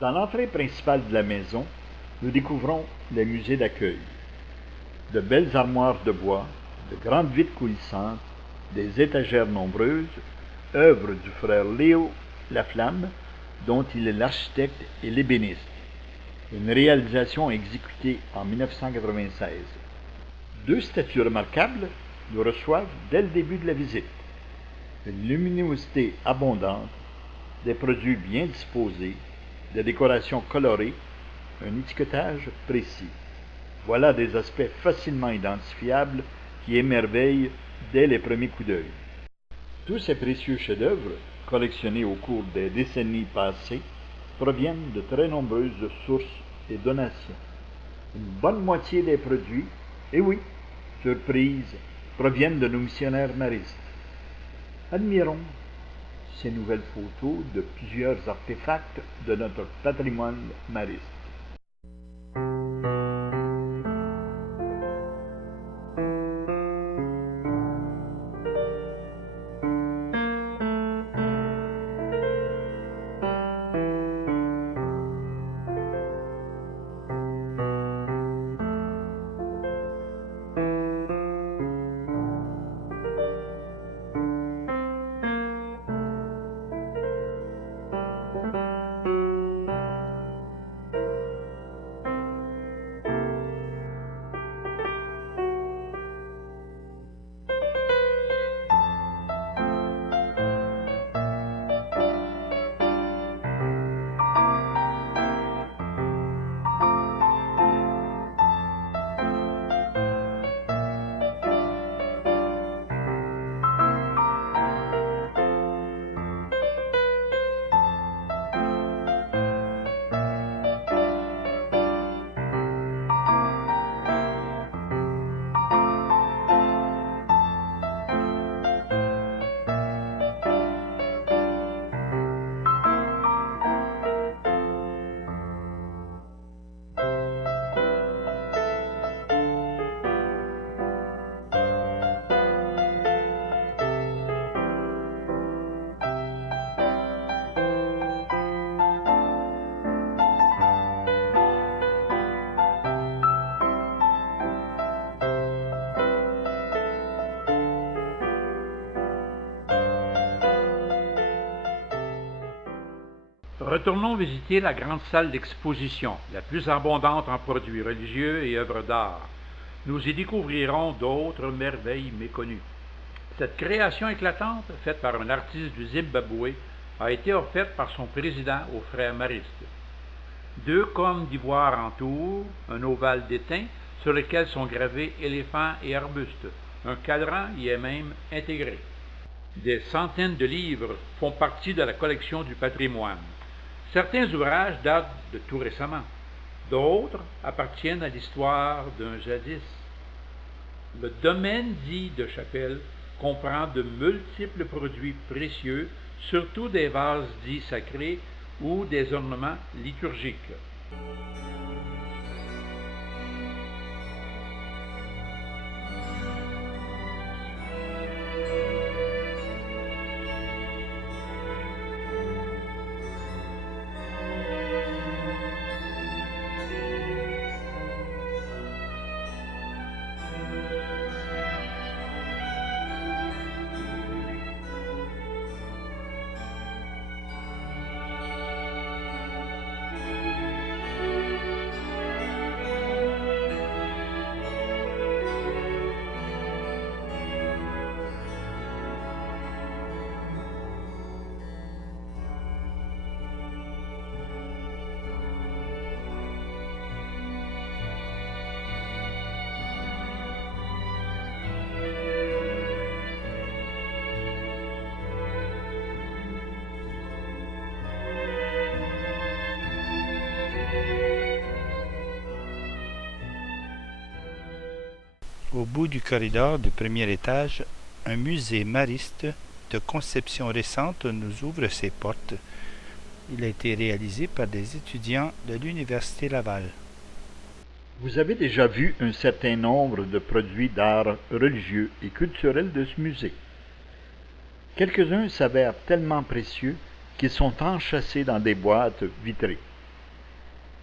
Dans l'entrée principale de la maison, nous découvrons les musées d'accueil. De belles armoires de bois, de grandes vitres coulissantes, des étagères nombreuses, œuvre du frère Léo Laflamme, dont il est l'architecte et l'ébéniste. Une réalisation exécutée en 1996. Deux statues remarquables nous reçoivent dès le début de la visite. Une luminosité abondante, des produits bien disposés, des décorations colorées, un étiquetage précis. Voilà des aspects facilement identifiables qui émerveillent dès les premiers coups d'œil. Tous ces précieux chefs-d'œuvre, collectionnés au cours des décennies passées, proviennent de très nombreuses sources et donations. Une bonne moitié des produits, et oui, surprise, proviennent de nos missionnaires maristes. Admirons ces nouvelles photos de plusieurs artefacts de notre patrimoine mariste. Retournons visiter la grande salle d'exposition, la plus abondante en produits religieux et œuvres d'art. Nous y découvrirons d'autres merveilles méconnues. Cette création éclatante, faite par un artiste du Zimbabwe, a été offerte par son président aux frères maristes. Deux cônes d'ivoire entourent un ovale d'étain sur lequel sont gravés éléphants et arbustes. Un cadran y est même intégré. Des centaines de livres font partie de la collection du patrimoine. Certains ouvrages datent de tout récemment, d'autres appartiennent à l'histoire d'un jadis. Le domaine dit de chapelle comprend de multiples produits précieux, surtout des vases dits sacrés ou des ornements liturgiques. Au bout du corridor du premier étage, un musée mariste de conception récente nous ouvre ses portes. Il a été réalisé par des étudiants de l'Université Laval. Vous avez déjà vu un certain nombre de produits d'art religieux et culturel de ce musée. Quelques-uns s'avèrent tellement précieux qu'ils sont enchâssés dans des boîtes vitrées.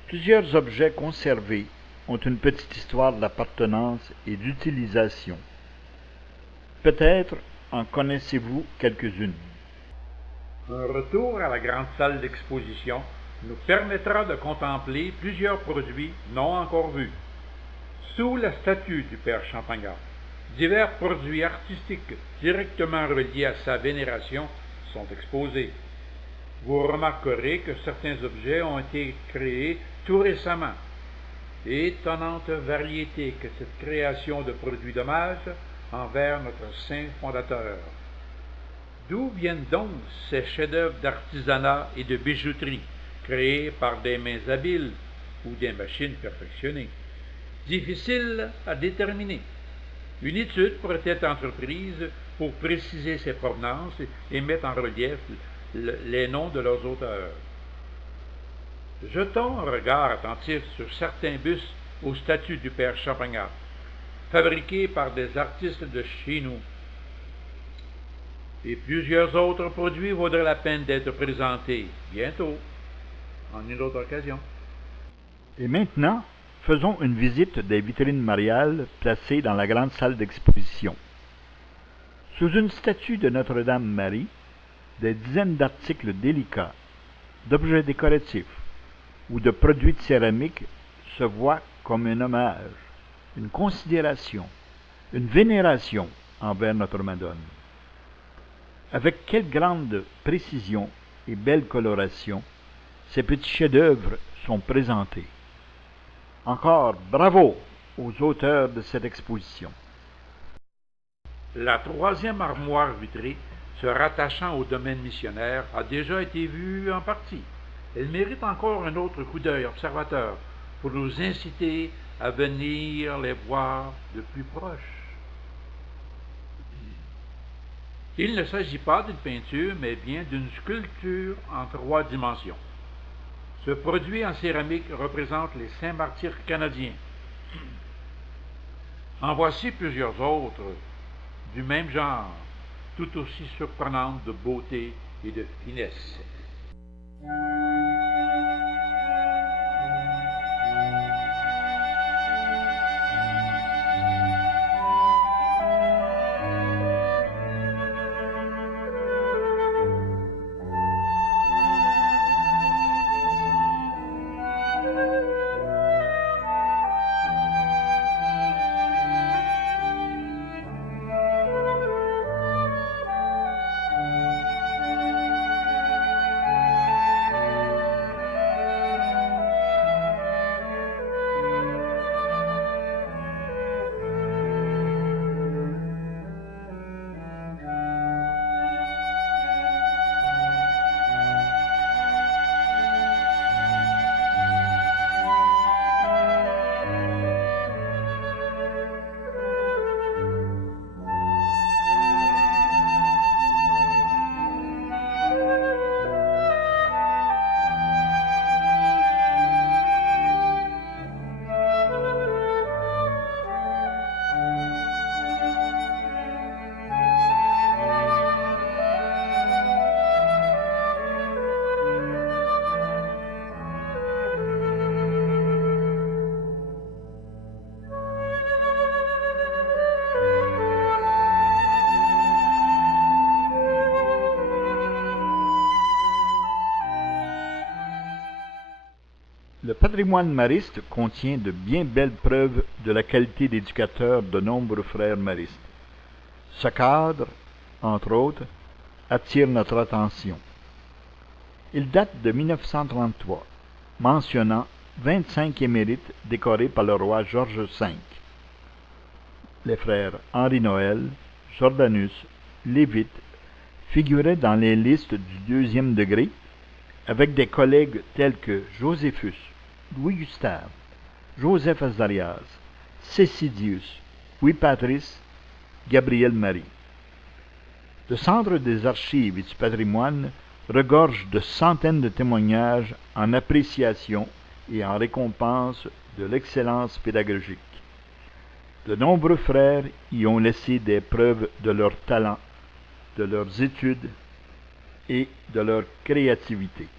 Plusieurs objets conservés ont une petite histoire d'appartenance et d'utilisation. Peut-être en connaissez-vous quelques-unes. Un retour à la grande salle d'exposition nous permettra de contempler plusieurs produits non encore vus. Sous la statue du Père Champagnat, divers produits artistiques directement reliés à sa vénération sont exposés. Vous remarquerez que certains objets ont été créés tout récemment. Étonnante variété que cette création de produits d'hommage envers notre saint fondateur. D'où viennent donc ces chefs-d'œuvre d'artisanat et de bijouterie, créés par des mains habiles ou des machines perfectionnées? Difficile à déterminer. Une étude pourrait être entreprise pour préciser ses provenances et mettre en relief les noms de leurs auteurs. Jetons un regard attentif sur certains bustes aux statues du Père Champagnat, fabriqués par des artistes de chez nous. Et plusieurs autres produits vaudraient la peine d'être présentés bientôt, en une autre occasion. Et maintenant, faisons une visite des vitrines mariales placées dans la grande salle d'exposition. Sous une statue de Notre-Dame-Marie, des dizaines d'articles délicats, d'objets décoratifs ou de produits de céramique se voient comme un hommage, une considération, une vénération envers notre Madone. Avec quelle grande précision et belle coloration ces petits chefs-d'œuvre sont présentés. Encore bravo aux auteurs de cette exposition. La troisième armoire vitrée se rattachant au domaine missionnaire a déjà été vue en partie. Elle mérite encore un autre coup d'œil observateur pour nous inciter à venir les voir de plus proche. Il ne s'agit pas d'une peinture, mais bien d'une sculpture en 3 dimensions. Ce produit en céramique représente les saints martyrs canadiens. En voici plusieurs autres du même genre, tout aussi surprenantes de beauté et de finesse. Le patrimoine mariste contient de bien belles preuves de la qualité d'éducateurs de nombreux frères maristes. Ce cadre, entre autres, attire notre attention. Il date de 1933, mentionnant 25 émérites décorés par le roi George V. Les frères Henri Noël, Jordanus, Lévite figuraient dans les listes du 2e degré avec des collègues tels que Joséphus, Louis-Gustave, Joseph Azarias, Cécidius, Louis-Patrice, Gabriel-Marie. Le Centre des archives et du patrimoine regorge de centaines de témoignages en appréciation et en récompense de l'excellence pédagogique. De nombreux frères y ont laissé des preuves de leur talent, de leurs études et de leur créativité.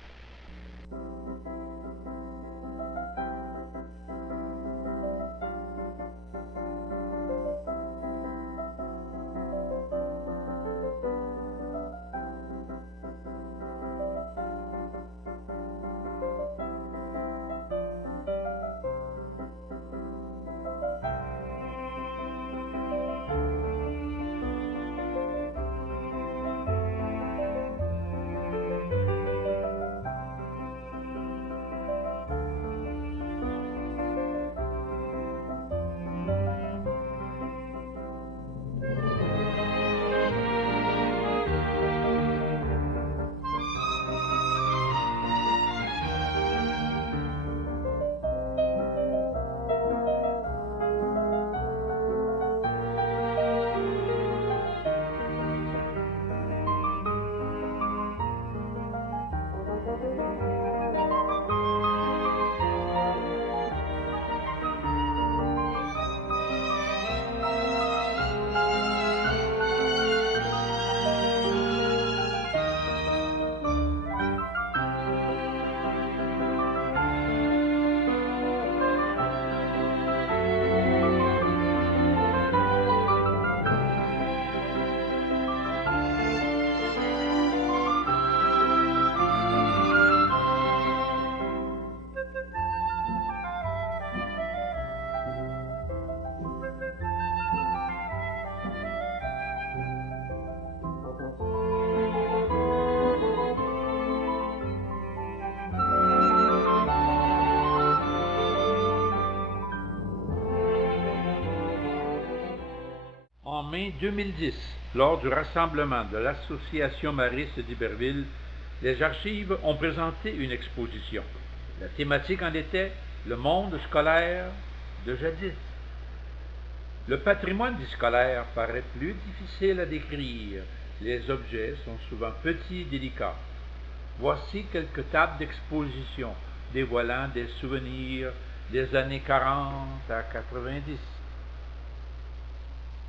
En mai 2010, lors du rassemblement de l'Association mariste d'Iberville, les archives ont présenté une exposition. La thématique en était le monde scolaire de jadis. Le patrimoine du scolaire paraît plus difficile à décrire. Les objets sont souvent petits et délicats. Voici quelques tables d'exposition dévoilant des souvenirs des années 40 à 90.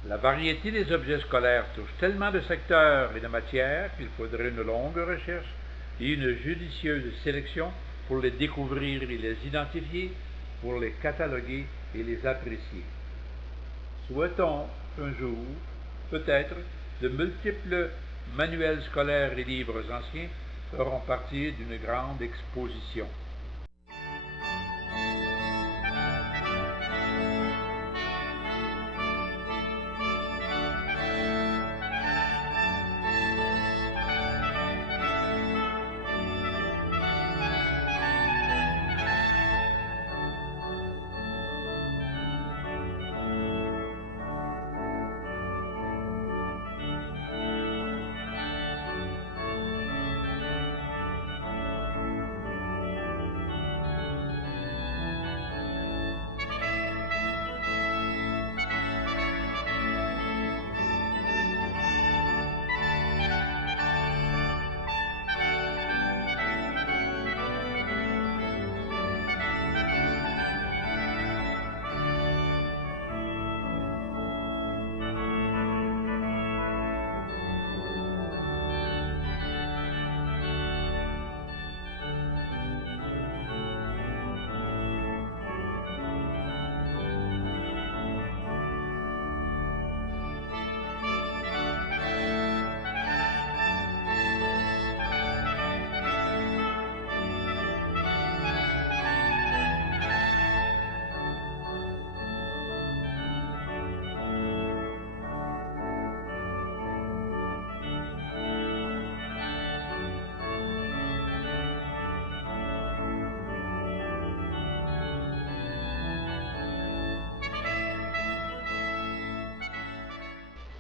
La variété des objets scolaires touche tellement de secteurs et de matières qu'il faudrait une longue recherche et une judicieuse sélection pour les découvrir et les identifier, pour les cataloguer et les apprécier. Souhaitons qu'un jour, peut-être, de multiples manuels scolaires et livres anciens feront partie d'une grande exposition.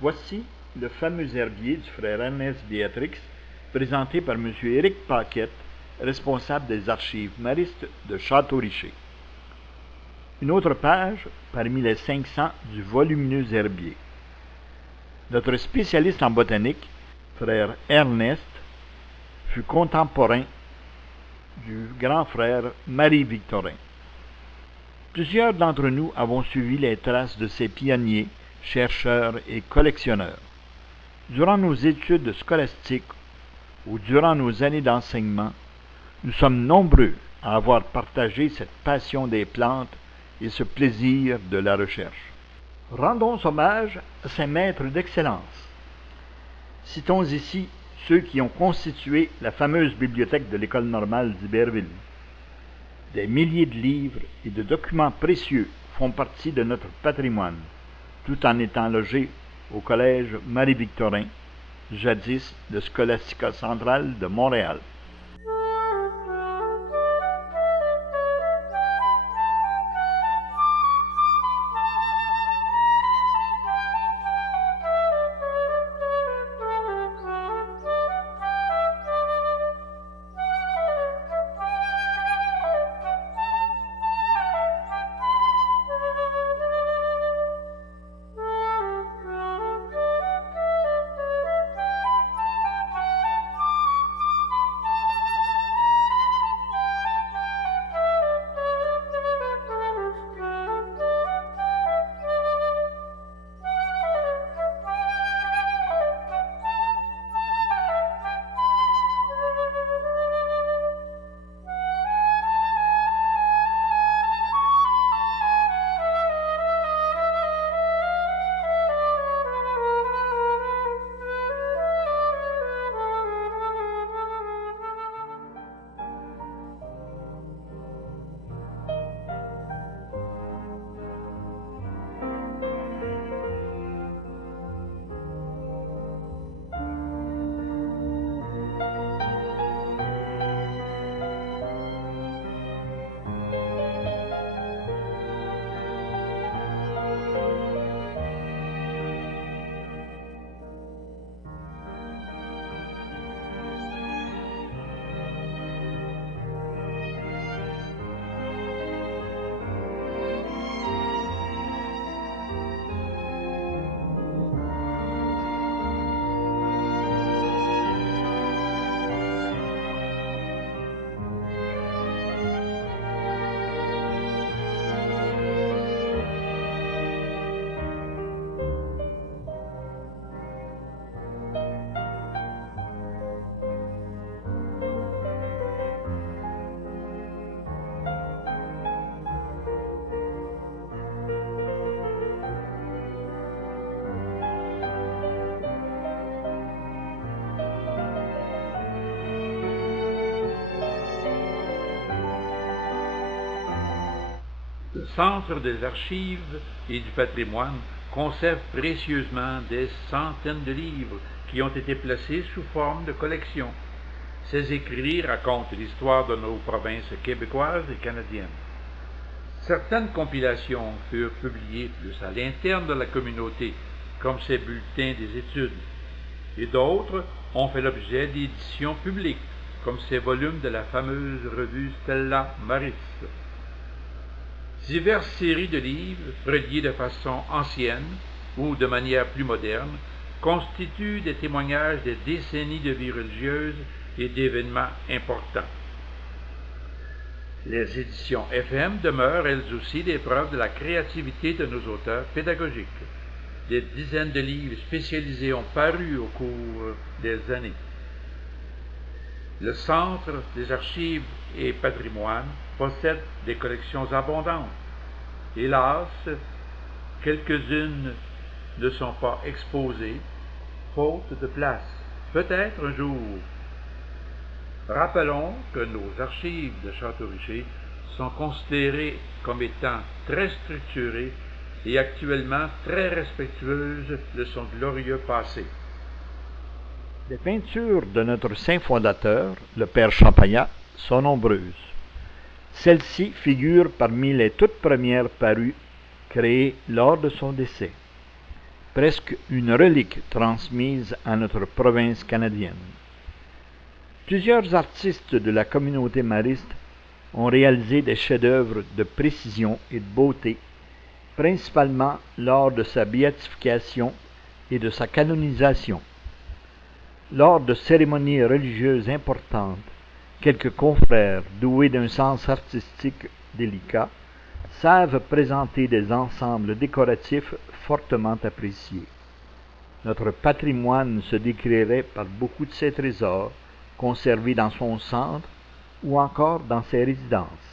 Voici le fameux herbier du frère Ernest Béatrix, présenté par M. Éric Paquette, responsable des archives maristes de Château-Richer. Une autre page parmi les 500 du volumineux herbier. Notre spécialiste en botanique, frère Ernest, fut contemporain du grand frère Marie-Victorin. Plusieurs d'entre nous avons suivi les traces de ces pionniers, chercheurs et collectionneurs. Durant nos études scolastiques ou durant nos années d'enseignement, nous sommes nombreux à avoir partagé cette passion des plantes et ce plaisir de la recherche. Rendons hommage à ces maîtres d'excellence. Citons ici ceux qui ont constitué la fameuse bibliothèque de l'École normale d'Iberville. Des milliers de livres et de documents précieux font partie de notre patrimoine, tout en étant logés au Collège Marie-Victorin, jadis le Scholastica central de Montréal. Centre des archives et du patrimoine conserve précieusement des centaines de livres qui ont été placés sous forme de collection. Ces écrits racontent l'histoire de nos provinces québécoises et canadiennes. Certaines compilations furent publiées plus à l'interne de la communauté, comme ces bulletins des études, et d'autres ont fait l'objet d'éditions publiques, comme ces volumes de la fameuse revue Stella Maris. Diverses séries de livres, reliés de façon ancienne ou de manière plus moderne, constituent des témoignages des décennies de vie religieuse et d'événements importants. Les éditions FM demeurent elles aussi des preuves de la créativité de nos auteurs pédagogiques. Des dizaines de livres spécialisés ont paru au cours des années. Le Centre des archives et patrimoine possède des collections abondantes. Hélas, quelques-unes ne sont pas exposées, faute de place. Peut-être un jour. Rappelons que nos archives de Château-Richer sont considérées comme étant très structurées et actuellement très respectueuses de son glorieux passé. Les peintures de notre saint fondateur, le père Champagnat, sont nombreuses. Celle-ci figure parmi les toutes premières parues créées lors de son décès, presque une relique transmise à notre province canadienne. Plusieurs artistes de la communauté mariste ont réalisé des chefs-d'œuvre de précision et de beauté, principalement lors de sa béatification et de sa canonisation. Lors de cérémonies religieuses importantes, quelques confrères doués d'un sens artistique délicat savent présenter des ensembles décoratifs fortement appréciés. Notre patrimoine se décrirait par beaucoup de ses trésors, conservés dans son centre ou encore dans ses résidences.